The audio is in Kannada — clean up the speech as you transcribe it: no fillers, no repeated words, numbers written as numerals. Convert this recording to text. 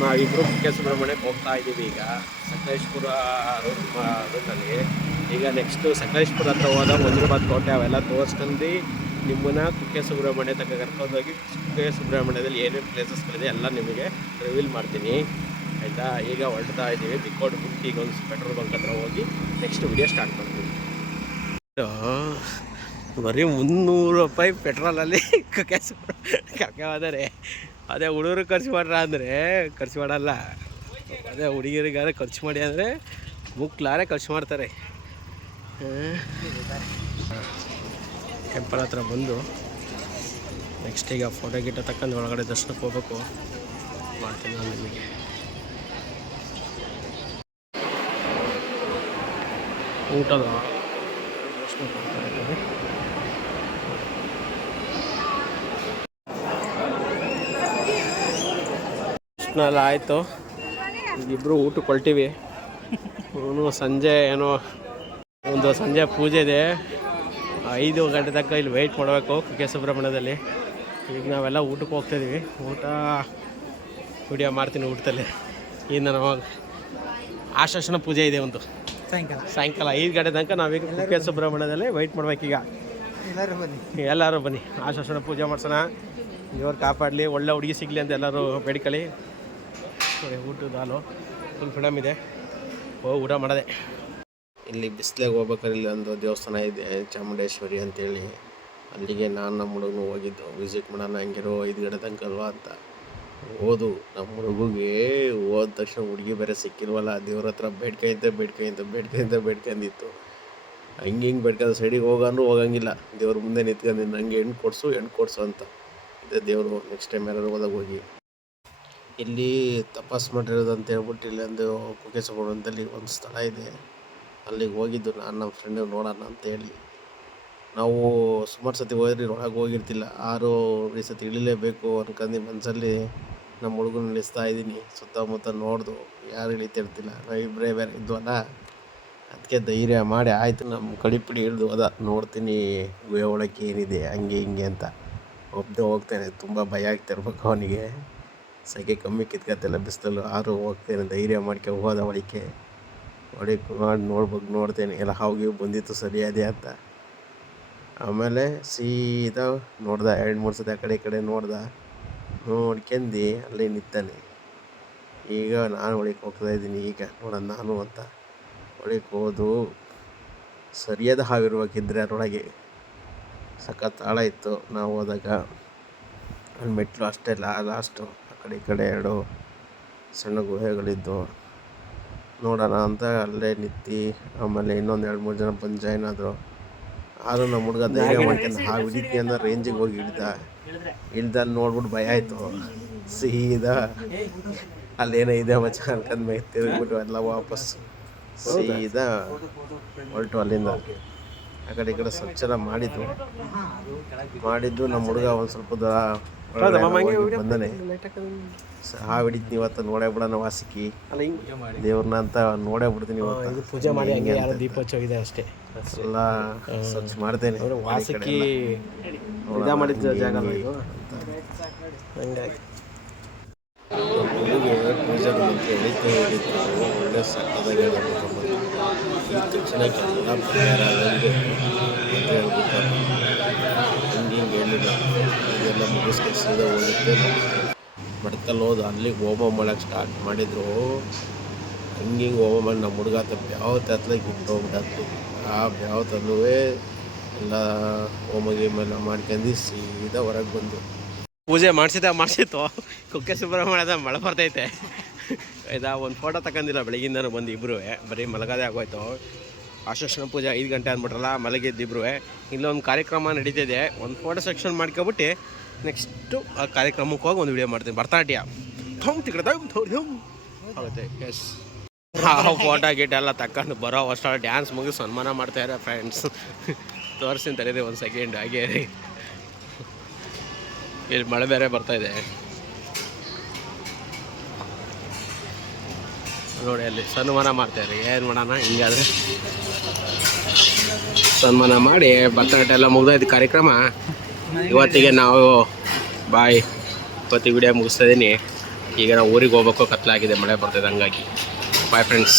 ನಾವಿಬ್ಬರು ಕುಕ್ಕೆ ಸುಬ್ರಹ್ಮಣ್ಯಕ್ಕೆ ಹೋಗ್ತಾ ಇದ್ದೀವಿ ಈಗ ಸಕಲೇಶ್ಪುರ ರೂಟಲ್ಲಿ. ಈಗ ನೆಕ್ಸ್ಟು ಸಕಲೇಶ್ಪುರ ಹತ್ರ ಹೋದ ವಜ್ರಬಾದ್ ಕೋಟೆ ಅವೆಲ್ಲ ತೋರಿಸ್ಕೊಂಡು ನಿಮ್ಮನ್ನ ಕುಕ್ಕೆ ಸುಬ್ರಹ್ಮಣ್ಯ ತನಕ ಕರ್ಕೊಂಡೋಗಿ ಕುಕ್ಕೆ ಸುಬ್ರಹ್ಮಣ್ಯದಲ್ಲಿ ಏನೇನು ಪ್ಲೇಸಸ್ಗಳಿದೆ ಎಲ್ಲ ನಿಮಗೆ ರಿವೀಲ್ ಮಾಡ್ತೀನಿ ಆಯಿತಾ. ಈಗ ಹೊರಡ್ತಾ ಇದ್ದೀವಿ ಬಿಕ್ಕೋಡ್ ಬಿಟ್ಟು ಈಗ ಒಂದು ಪೆಟ್ರೋಲ್ ಬಂಕ್ ಹತ್ರ ಹೋಗಿ ನೆಕ್ಸ್ಟ್ ವಿಡಿಯೋ ಸ್ಟಾರ್ಟ್ ಮಾಡ್ತೀವಿ. ಬರೀ 300 ರೂಪಾಯಿ ಪೆಟ್ರೋಲಲ್ಲಿ ಕುಕ್ಕೆ ಕರ್ಕೊಂಡ್ರೆ ಅದೇ ಹುಡುಗರು ಖರ್ಚು ಮಾಡ್ರ ಅಂದರೆ ಖರ್ಚು ಮಾಡಲ್ಲ, ಅದೇ ಹುಡುಗಿರಿಗಾದ್ರೆ ಖರ್ಚು ಮಾಡಿ ಅಂದರೆ ಮುಕ್ಲಾರೆ ಖರ್ಚು ಮಾಡ್ತಾರೆ. ಟೆಂಪಲ್ ಹತ್ರ ಬಂದು ನೆಕ್ಸ್ಟ್ ಈಗ ಫೋಟೋ ಗಿಟ ತಕ್ಕಂಡು ಒಳಗಡೆ ದರ್ಶನಕ್ಕೆ ಹೋಗ್ಬೇಕು. ಮಾಡ್ತೀನಿ ನಾನು ನಿಮಗೆ. ಊಟದ ದರ್ಶನ ಕೊಡ್ತಾ ಇದ್ದೀವಿ. ದರ್ಶನ ಆಯಿತು, ಇಬ್ಬರು ಊಟಕ್ಕೆ ಹೊಲ್ಟಿವಿ. ಅವನು ಸಂಜೆ ಏನೋ ಒಂದು ಸಂಜೆ ಪೂಜೆ ಇದೆ, 5 ಗಂಟೆ ತನಕ ಇಲ್ಲಿ ವೆಯ್ಟ್ ಮಾಡಬೇಕು ಕುಕ್ಕೆ ಸುಬ್ರಹ್ಮಣ್ಯದಲ್ಲಿ. ಈಗ ನಾವೆಲ್ಲ ಊಟಕ್ಕೆ ಹೋಗ್ತಾಯಿದ್ದೀವಿ. ಊಟ ವಿಡಿಯೋ ಮಾಡ್ತೀನಿ ಊಟದಲ್ಲಿ. ಇನ್ನು ನಾವು ಆಶ್ವಾಸನ ಪೂಜೆ ಇದೆ ಒಂದು ಸಾಯಂಕಾಲ 5 ಗಂಟೆ ತನಕ ನಾವೀಗ ಕುಕ್ಕೆ ಸುಬ್ರಹ್ಮಣ್ಯದಲ್ಲಿ ವೆಯ್ಟ್ ಮಾಡ್ಬೇಕೀಗ. ಎಲ್ಲರೂ ಬನ್ನಿ ಆಶ್ವಾಸನ ಪೂಜೆ ಮಾಡ್ಸೋಣ. ದೇವ್ರು ಕಾಪಾಡಲಿ, ಒಳ್ಳೆ ಹುಡುಗಿ ಸಿಗಲಿ ಅಂತ ಎಲ್ಲರೂ ಬೇಡ್ಕೊಳ್ಳಿ. ಊಟದ ಹಾಲು ಫುಲ್ ಫ್ರೀಡಮ್ ಇದೆ, ಹೋಗಿ ಊಟ ಮಾಡೋದೆ. ಇಲ್ಲಿ ಬಿಸಿಲಾಗ ಹೋಗ್ಬೇಕಾದ್ರೆ ಇಲ್ಲಿ ಒಂದು ದೇವಸ್ಥಾನ ಇದೆ ಚಾಮುಂಡೇಶ್ವರಿ ಅಂತೇಳಿ, ಅಲ್ಲಿಗೆ ನಾನು ನಮ್ಮ ಹುಡುಗನು ಹೋಗಿದ್ದು ವಿಸಿಟ್ ಮಾಡೋಣ. ಹಂಗಿರೋ 5 ಗಂಟೆ ತನಕ ಅಲ್ವಾ ಅಂತ ಹೋದು. ನಮ್ಮ ಹುಡುಗಿಗೆ ಹೋದ ತಕ್ಷಣ ಹುಡುಗಿ ಬೇರೆ ಸಿಕ್ಕಿಲ್ವಲ್ಲ, ದೇವ್ರ ಹತ್ರ ಬೇಡ್ಕೊಂಡಿತ್ತು. ಹಿಂಗೆ ಬೇಡ್ಕೊಂಡು ಸೈಡಿಗೆ ಹೋಗಂದ್ರೂ ಹೋಗಂಗಿಲ್ಲ, ದೇವ್ರ ಮುಂದೆ ನಿಂತ್ಕೊಂಡು ನನಗೆ ಹೆಣ್ಣು ಕೊಡಿಸು ಅಂತ. ಇದೇ ದೇವರು. ನೆಕ್ಸ್ಟ್ ಟೈಮ್ ಯಾರು ಹೋದಾಗ ಹೋಗಿ. ಇಲ್ಲಿ ತಪಸ್ ಮಾಡಿರೋದು ಅಂತ ಹೇಳ್ಬಿಟ್ಟು ಇಲ್ಲೊಂದು ಕುಕ್ಕೆ ಸುಬ್ರಹ್ಮಣ್ಯದಲ್ಲಿ ಒಂದು ಸ್ಥಳ ಇದೆ, ಅಲ್ಲಿಗೆ ಹೋಗಿದ್ದು ನಾನು ನಮ್ಮ ಫ್ರೆಂಡ್ ನೋಡೋಣ ಅಂತೇಳಿ. ನಾವು ಸುಮಾರು ಸತಿ ಹೋದ್ರಿ ಒಳಗೆ ಹೋಗಿರ್ತಿಲ್ಲ, 6 ಸತಿ ಇಳಿಲೇಬೇಕು ಅನ್ಕೊಂಡು ಮನಸ್ಸಲ್ಲಿ ನಮ್ಮ ಹುಡುಗನ ಇಳಿಸ್ತಾ ಇದ್ದೀನಿ. ಸುತ್ತಮುತ್ತ ನೋಡ್ದು ಯಾರು ಇಳಿತಿರ್ತಿಲ್ಲ, ನಾವಿಬ್ಬರೇ ಬೇರೆ ಇದ್ವಲ್ಲ, ಅದಕ್ಕೆ ಧೈರ್ಯ ಮಾಡಿ ಆಯಿತು ನಮ್ಮ ಕಡಿಪಿಡಿ ಹಿಡಿದು ಹೋದ. ನೋಡ್ತೀನಿ ಗುಹೆ ಒಳಕ್ಕೆ ಏನಿದೆ ಹಂಗೆ ಹಿಂಗೆ ಅಂತ. ಒಬ್ಬನೇ ಹೋಗ್ತಾನೆ, ತುಂಬ ಭಯ ಆಗ್ತಿರ್ಬೇಕು ಅವನಿಗೆ. ಸೆಕೆ ಕಮ್ಮಿ ಕಿತ್ಕತ್ತಿಲ್ಲ ಬಿಸಿಲಲ್ಲಿ, ಹೋಗ್ತೇನೆ ಧೈರ್ಯ ಮಾಡ್ಕೊ ಹೋದ. ಒಳಕ್ಕೆ ಮಾಡಿ ನೋಡ್ತೇನೆ ಎಲ್ಲ ಹಾವಿಗೆ ಬಂದಿತ್ತು ಸರಿಯಾದೆ ಅಂತ. ಆಮೇಲೆ ಸೀದಾ ನೋಡ್ದೆ, 2-3 ಸತಿ ಆ ಕಡೆ ನೋಡ್ದೆ. ನೋಡ್ಕೊಂಡು ಅಲ್ಲಿ ನಿಂತಾನೆ. ಈಗ ನಾನು ಒಳಗೆ ಹೋಗ್ತಾಯಿದ್ದೀನಿ, ಈಗ ನೋಡೋಣ ನಾನು ಅಂತ. ಒಳಗೆ ಹೋದು ಸರಿಯಾದ ಹಾವಿರ್ಬೇಕಿದ್ರೆ ಅದರೊಳಗೆ ಸಖತ್ ಆಳ ಇತ್ತು. ನಾವು ಹೋದಾಗ ಅಲ್ಲಿ ಮೆಟ್ಲು ಅಷ್ಟೇ ಲಾಸ್ಟು, ಆ ಕಡೆ 2 ಸಣ್ಣ ಗುಹೆಗಳಿದ್ದು. ನೋಡೋಣ ಅಂತ ಅಲ್ಲೇ ನಿಂತು ಆಮೇಲೆ ಇನ್ನೊಂದು 2-3 ಜನ ಬಂದು ಜಾಯ್ನ್ ಆದರು. ಆದರೂ ನಮ್ಮ ಹುಡುಗ ಧೈರ್ಯ ಮಾಡ್ಕೊಂಡು ಹಾವು ಹಿಡಿತೀನಿ ಅನ್ನೋ ರೇಂಜಿಗೆ ಹೋಗಿ ಇಳ್ದಲ್ಲಿ ನೋಡ್ಬಿಟ್ಟು ಭಯ ಆಯಿತು. ಸೀದಾ ಅಲ್ಲೇನೋ ಇದೆ ಮಚ್ಚ ಅನ್ಕೊಂಡ್ ಮೇಲೆ ತಿರುಗ್ಬಿಟ್ಟು ಎಲ್ಲ ವಾಪಸ್ ಸೀದಾ ಹೊರಟು ಅಲ್ಲಿಂದ. ಆ ಕಡೆ ಈ ಕಡೆ ಸ್ವಚ್ಛ ಮಾಡಿದ್ದು ನಮ್ಮ ಹುಡುಗ ಒಂದು ಸ್ವಲ್ಪ ಬಂದನೆ. ಹಾವು ಹಿಡಿತೀನಿ ಇವತ್ತು, ನೋಡೇ ಬಿಡೋಣ ವಾಸಿಕಿ ದೇವ್ರನ್ನ ಅಂತ ನೋಡೇ ಬಿಡ್ತೀನಿ ಇವತ್ತು. ಪೂಜೆ ಮಾಡಿ ದೀಪೋತ್ಸವ ಇದೆ ಅಷ್ಟೇ, ಎಲ್ಲ ಸ್ವಚ್ಛ ಮಾಡ್ತೇನೆ. ವಾಸಿಕಿ ಮಾಡಿದ್ದ ಜಾಗ ಹಂಗಾಗಿ ಹುಡುಗೆ ಪೂಜೆ ಎಳಿತು ಒಳ್ಳೆ ಸಕ್ಕದಾಗ ಚೆನ್ನಾಗೆಲ್ಲ ಪರಿಹಾರ ಆಗಂಗೆ ಅಂತ ಹೇಳ್ಬಿಟ್ಟು ಹಿಂಗೆ ಹೇಳಿಲ್ಲ. ಇದೆಲ್ಲ ಮುಗಿಸ್ಕೊಂಡು ಸೀದಾ ಹೋಗುತ್ತೆ ಮಡ್ಕಲ್ಲಿ ಹೋದು ಅಲ್ಲಿಗೆ ಹೋಮ ಮಾಡೋಕ್ಕೆ ಸ್ಟಾರ್ಟ್ ಮಾಡಿದ್ರು. ಹಿಂಗೆ ಹೋಮ ಮಾಡಿ ನಮ್ಮ ಹುಡುಗ ಬ್ಯಾವತ್ತು ಹತ್ಲಿಗೆ ಇಟ್ಟು ಹೋಗ್ಬಿಟ್ಟು ಆ ಬ್ಯಾವತ್ತಲ್ಲೂ ಎಲ್ಲ ಹೋಮ ಗೀಮೆಲ್ಲ ಮಾಡ್ಕೊಂಡು ಸೀದಾ ಹೊರಗೆ ಬಂದು ಪೂಜೆ ಮಾಡಿಸಿತ್ತು. ಕುಕ್ಕೆ ಸುಬ್ರಹ್ಮಣ್ಯದ ಮಳೆ ಬರ್ತೈತೆ. ಆಯ್ತಾ, ಒಂದು ಫೋಟೋ ತಗೊಂಡಿಲ್ಲ ಬೆಳಗಿಂದನೂ ಬಂದು ಇಬ್ಬರು, ಬರೀ ಮಲಗದೆ ಆಗೋಯ್ತು. ಆಶ್ವಾಸನ ಪೂಜೆ 5 ಗಂಟೆ ಅಂದ್ಬಿಟ್ರಲ್ಲ, ಮಲಗಿದ್ದಿಬ್ರು. ಇಲ್ಲೊಂದು ಕಾರ್ಯಕ್ರಮ ನಡೀತಿದೆ, ಒಂದು ಫೋಟೋ ಸೆಕ್ಷನ್ ಮಾಡ್ಕೊಬಿಟ್ಟು ನೆಕ್ಸ್ಟು ಆ ಕಾರ್ಯಕ್ರಮಕ್ಕೆ ಹೋಗಿ ಒಂದು ವಿಡಿಯೋ ಮಾಡ್ತೀನಿ. ಭರತನಾಟ್ಯ ಆಗುತ್ತೆ. ಎಸ್, ಫೋಟೋ ಗಿಟ ಎಲ್ಲ ತಗೊಂಡು ಬರೋ ಅಷ್ಟು ಡ್ಯಾನ್ಸ್ ಮುಗಿಸಿ ಸನ್ಮಾನ ಮಾಡ್ತಾಯಿದ್ದಾರೆ ಫ್ರೆಂಡ್ಸ್. ತೋರಿಸ್ತೀನಿ ತಡೀರಿ ಒಂದು ಸೆಕೆಂಡ್. ಹಾಗೆ ಇಲ್ಲಿ ಮಳೆ ಬೇರೆ ಬರ್ತಾಯಿದೆ ನೋಡಿ, ಅಲ್ಲಿ ಸನ್ಮಾನ ಮಾಡ್ತಾಯಿದ್ದಾರೆ. ಏನು ಮಾಡೋಣ, ಹಿಂಗಾದರೆ ಸನ್ಮಾನ ಮಾಡಿ ಭರತನಾಟ್ಯ ಎಲ್ಲ ಮುಗಿದೋಯ್ತು ಕಾರ್ಯಕ್ರಮ. ಇವತ್ತಿಗೆ ನಾವು ಇವತ್ತಿಗೆ ವಿಡಿಯೋ ಮುಗಿಸ್ತಾ ಇದ್ದೀನಿ. ಈಗ ನಾವು ಊರಿಗೆ ಹೋಗ್ಬೇಕು, ಕತ್ಲಾಗಿದೆ, ಮಳೆ ಬರ್ತದೆ, ಹಂಗಾಗಿ ಬಾಯ್ ಫ್ರೆಂಡ್ಸ್.